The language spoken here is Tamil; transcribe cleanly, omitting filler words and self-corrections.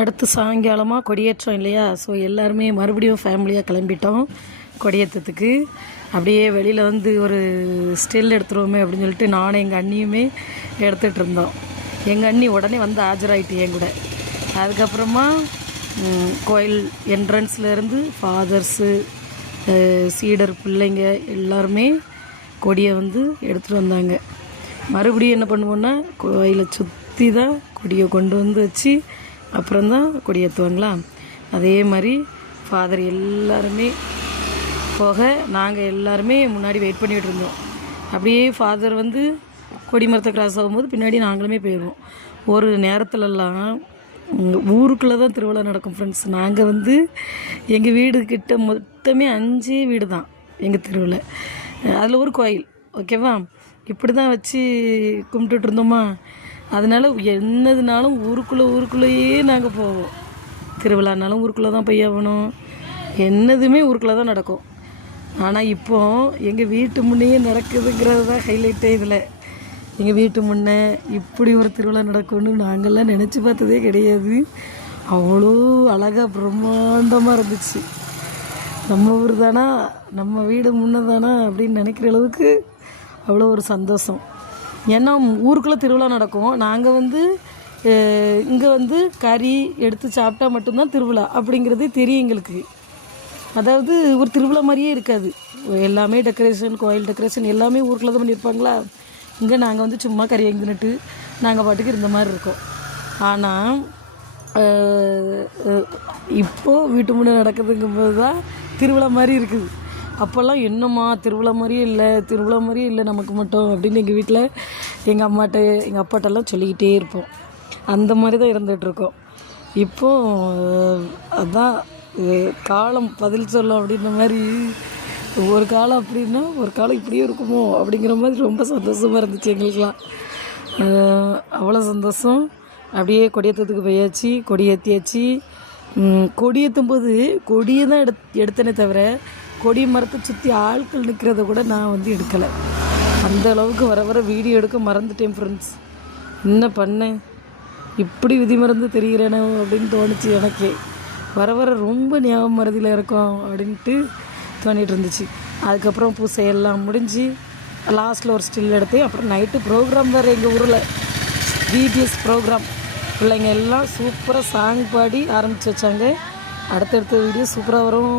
அடுத்து சாயங்காலமாக கொடியேற்றம் இல்லையா? ஸோ எல்லாருமே மறுபடியும் ஃபேமிலியாக கிளம்பிட்டோம் கொடியேற்றத்துக்கு. அப்படியே வெளியில் வந்து ஒரு ஸ்டில் எடுத்துருவோமே அப்படின்னு சொல்லிட்டு நானும் எங்கள் அண்ணியுமே எடுத்துகிட்டு இருந்தோம். எங்கள் அண்ணி உடனே வந்து ஆஜராகிட்டு என் கூட. அதுக்கப்புறமா கோயில் என்ட்ரன்ஸ்லேருந்து ஃபாதர்ஸு, சீடர் பிள்ளைங்க எல்லாருமே கொடியை வந்து எடுத்துகிட்டு வந்தாங்க. மறுபடியும் என்ன பண்ணுவோன்னா கோயிலை சுற்றி தான் கொடியை கொண்டு வந்து வச்சு அப்புறம்தான் கொடி ஏற்றுவாங்களா. அதே மாதிரி ஃபாதர் எல்லாருமே போக நாங்கள் எல்லாருமே முன்னாடி வெயிட் பண்ணிகிட்டு இருந்தோம். அப்படியே ஃபாதர் வந்து கொடி மரத்தை கிராஸ் ஆகும்போது பின்னாடி நாங்களுமே போயிடுவோம். ஒரு நேரத்துலலாம் ஊருக்குள்ளே தான் திருவிழா நடக்கும் ஃப்ரெண்ட்ஸ். நாங்கள் வந்து எங்கள் வீடு கிட்ட மொத்தமே 5 வீடு தான் எங்கள் தெருவில். அதில் ஒரு கோயில், ஓகேவா? இப்படி தான் வச்சு கும்பிட்டுட்டு இருந்தோமா. அதனால் என்னதுனாலும் ஊருக்குள்ளேயே நாங்கள் போவோம். திருவிழானாலும் ஊருக்குள்ளே தான் போய் ஆகணும். என்னதுமே ஊருக்குள்ளே தான் நடக்கும். ஆனால் இப்போது எங்கள் வீட்டு முன்னையே நடக்குதுங்கிறது தான் ஹைலைட்டே. இதில் எங்கள் வீட்டு முன்னே இப்படி ஒரு திருவிழா நடக்கும்னு நாங்கள்லாம் நினச்சி பார்த்ததே கிடையாது. அவ்வளோ அழகாக பிரம்மாண்டமாக இருந்துச்சு. நம்ம ஊர் தானா, நம்ம வீடு முன்னே தானா அப்படின்னு நினைக்கிற அளவுக்கு அவ்வளோ ஒரு சந்தோஷம். ஏன்னா ஊருக்குள்ளே திருவிழா நடக்கும். நாங்கள் வந்து இங்கே வந்து கறி எடுத்து சாப்பிட்டா மட்டும்தான் திருவிழா அப்படிங்கிறதே தெரியும் எங்களுக்கு. அதாவது ஒரு திருவிழா மாதிரியே இருக்காது. எல்லாமே டெக்கரேஷன், கோயில் டெக்கரேஷன் எல்லாமே ஊருக்குள்ளே தான் பண்ணியிருப்பாங்களா. இங்கே நாங்கள் வந்து சும்மா கறி வாங்கிட்டு நாங்கள் பாட்டுக்கு இருந்த மாதிரி இருக்கோம். ஆனால் இப்போது வீட்டு முன்னே நடக்குதுங்கும்போது தான் திருவிழா மாதிரி இருக்குது. அப்போல்லாம் என்னம்மா திருவிழா மாதிரியே இல்லை நமக்கு மட்டும் அப்படின்னு எங்கள் வீட்டில் எங்கள் அம்மாட்ட எங்கள் அப்பாட்டெல்லாம் சொல்லிக்கிட்டே இருப்போம். அந்த மாதிரி தான் இருந்துகிட்ருக்கோம். இப்போது அதான் காலம் பதில் சொல்லும் அப்படின்ற மாதிரி. ஒரு காலம் அப்படின்னா ஒரு காலம் இப்படியே இருக்குமோ அப்படிங்கிற மாதிரி ரொம்ப சந்தோஷமாக இருந்துச்சு எங்களுக்கெலாம். அவ்வளோ சந்தோஷம். அப்படியே கொடியேற்றத்துக்கு போயாச்சு, கொடியேற்றியாச்சு. கொடியேற்றும் போது கொடியை தான் எடுத்தனே தவிர கொடி மரத்தை சுற்றி ஆட்கள் நிற்கிறத கூட நான் வந்து எடுக்கலை. அந்த அளவுக்கு வர வீடியோ எடுக்க மறந்துட்டேன் ஃப்ரெண்ட்ஸ். என்ன பண்ணேன், இப்படி விதி மறந்து தெரிகிறேனோ அப்படின்னு தோணுச்சு எனக்கே. வர ரொம்ப ஞாபகம் மறதியில் இருக்கும் அப்படின்ட்டு தோணிகிட்டு இருந்துச்சு. அதுக்கப்புறம் பூசையெல்லாம் முடிஞ்சு லாஸ்ட்டில் ஒரு ஸ்டில் எடுத்து அப்புறம் நைட்டு ப்ரோக்ராம் வேறு எங்கள் ஊரில் பிபிஎஸ் ப்ரோக்ராம். பிள்ளைங்க எல்லாம் சூப்பராக சாங் பாடி ஆரம்பித்து வச்சாங்க. அடுத்தடுத்த வீடியோ சூப்பராக வரும்.